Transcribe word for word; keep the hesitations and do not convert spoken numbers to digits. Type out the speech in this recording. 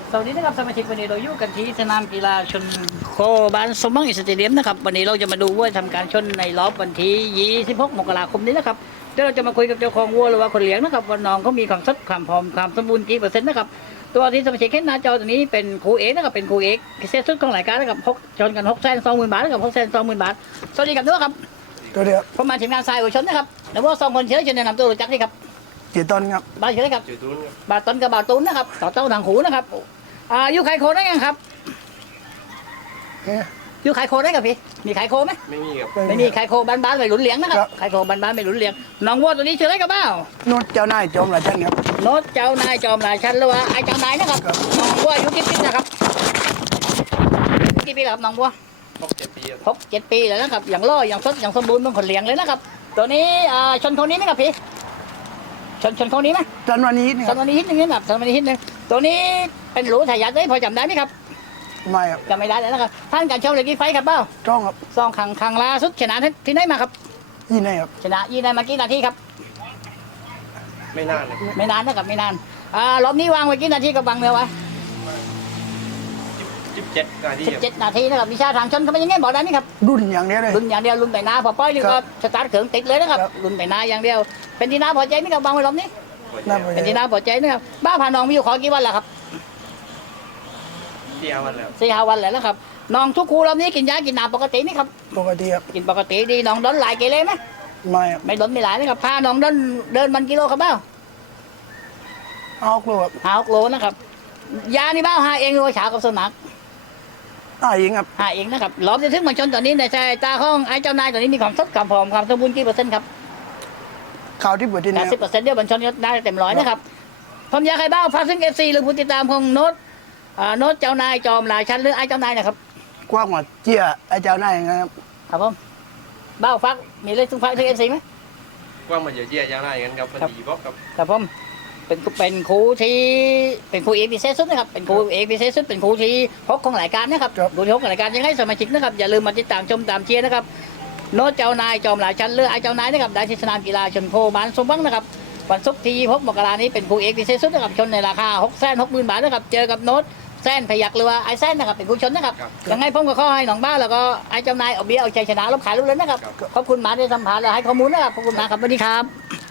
สวัสดีนะครับสมาชิกวันนี้เราอยู่กันที่สนามกีฬาชนโคบ้านสมบังอิสเตเดียมนะครับวันนี้เราจะมาดูวัวทำการชนในรอบวันที่ยี่สิบหกมกราคมนี้นะครับเดี๋ยวเราจะมาคุยกับเจ้าของวัวหรือว่าคนเลี้ยงนะครับว่าน้องเขามีความสดความพร้อมความสมบูรณ์กี่เปอร์เซ็นต์นะครับตัวที่สมาชิกเห็นหน้าจอตัวนี้เป็นครูเอกนะครับเป็นครูเอกพิเศษสุดของรายการนะครับหกชนกันหกแสนสองหมื่นบาทนะครับหกแสนสองหมื่นบาทสวัสดีครับด้วยครับตัวเดียวผมมาทีมงานทรายอุชนนะครับแล้วว่าสองคนเชิญเชิญแนะนำตัวรู้จักนี่ครับเจีต้นครับบ้านเชิญเลยครับจืดตุ้นครับบาทต้นกับบาทตุนนะครับต่อเจ้าทางหูนะครับอ่าอยู่ขายโคได้ยังครับเอ๊ะอยู่ขายโคได้กับพี่มีขายโคไหมไม่มีครับไม่มีขายโคบ้านบ้านๆไม่หลุนเลี้ยงนะครับครับขายโคบ้านบ้านๆไม่หลุนเลี้ยงน้องวัวตัวนี้ชื่ออะไรกับเบ้านุชเจ้านายจอมราชันครับโน้ตเจ้านายจอมราชันหรือว่าไอ้เจ้านายนะครับครับน้องวัวอายุกี่ปีนะครับกี่ปีแล้วครับน้องวัวหกเจ็ดปีครับหกเจ็ดปีแล้วนะครับอย่างล่ออย่างสดอย่างสมบูรณ์เป็นคนเลี้ยงเลยนะครับตัวนี้อ่าชนคนนี้ไหมครับพี่ชนชนคนนี้ไหมจันวันนี้นี่ชครันบวันนี้ฮิตหนึ่งนะครับชนวันนี้ฮิตหนึ่งตัวนี้เป็นหลูทายาทได้พอจำได้ไหมครับไม่ครับจำไม่ได้แล้วนะครับท่านการชมเลยกี่ไฟท์ครับเบ้าจ้องครับซองขังขังลาสุดชนะที่ไหนมาครับยี่ในครับชนะยี่ได้มากี่นาทีครับไม่นานเลยไม่นานนะครับไม่นานอ่ารอบนี้วางไว้กี่นาทีกับบังเดียวไว้ยี่สิบเจ็ดนาทีสิบครับเจ็ดนาทีนะครับวิชาทางชนเขาเป็นยังไงบอกได้ไหมครับรุ่นอย่างเดียวเลยรุ่นอย่างเดียวรุ่นไปหน้าพอป้อยหรือครัว่าบสตาร์ทเขิงติดเลยนะครับครับรุ่นไปหน้าอย่างเดียว เป็นที่น่าพอใจไหมครับบังไว้รอบนี้น่าพอเป็นใจที่น่าพอใจนะครับบ้าพาน้องมีอยู่ขอกี่วันแล้วครับเที่ยววันแล้วสี่ห้าวันแล้วนะครับน้องทุกครูรอบนี้กินยากินน้ำปกติไหมครับปกติครับกินปกติดีน้องดนหลายเกเรไหมไม่ครับไม่ดนไม่หลายนะครับพาน้องดนเดินมันกิโลครับเบ้าเอากลัวครับหาหกโลนะครับยานี่เบ้าหาเองหรือว่าฉากับสนักอ่ายิงครับหาเองนะครับล้อมจะถึงมันชนตอนนี้ในสายตาของไอ้เจ้านายตอนนี้มีความสดความผอมความสมบูรณ์กี่เปอร์เซ็นต์ครับข่าวที่เปิดที่แปนี่ดคสิบรับเปอร์เซ็นต์เดียวบัญชนได้เต็มร้อยนะครับผมอยากให้บ้าฝากถึงเอฟซีหรือผู้ติดตามของโน้ตอ่าโน้ตเจ้านายจอมหลายชั้นหรือไอ้เจ้านายนะครับกว้างกว่าเจียไอ้เจ้านายอย่างเงี้ยครับครับผมบ้าฝากมีอะไรถึงฝากถึงเอฟซีไหมกว้างมาเยอะแยะยาวหน้าอย่างนั้นครับพอดีบอกครับครับผมเป็นเป็นครูที่เป็นครูเอกพิเศษสุดนะครับเป็นครูเอกพิเศษสุดเป็นครูที่พกของรายการนะครับครูที่พกของรายการยังไงสมาชิกนะครับอย่าลืมมาติดตามชมตามเชียร์นะครับโน้ตเจ้านายจอมหลายชั้นหรือไอ้เจ้านายนะครับได้ที่สนามกีฬาชนโคบ้านสมบังนะครับวันศุกร์ที่หกมกรานี้เป็นครูเอกพิเศษสุดนะครับชนในราคาหกแสนหกหมื่นบาทนะครับเจอกับโน้ตแซนพยักหรือว่าไอ้แซนนะครับเป็นครูชนนะครับยังไงผมก็ขอให้น้องบ้านแล้วก็ไอ้เจ้านายเอาเบียร์เอาใจชนะลบขายลูกเลยนะครับขอบคุณมาที่สัมภาษณ์และให้ข้อมูลนะครับขอบคุณมากครับสวัสดีครับ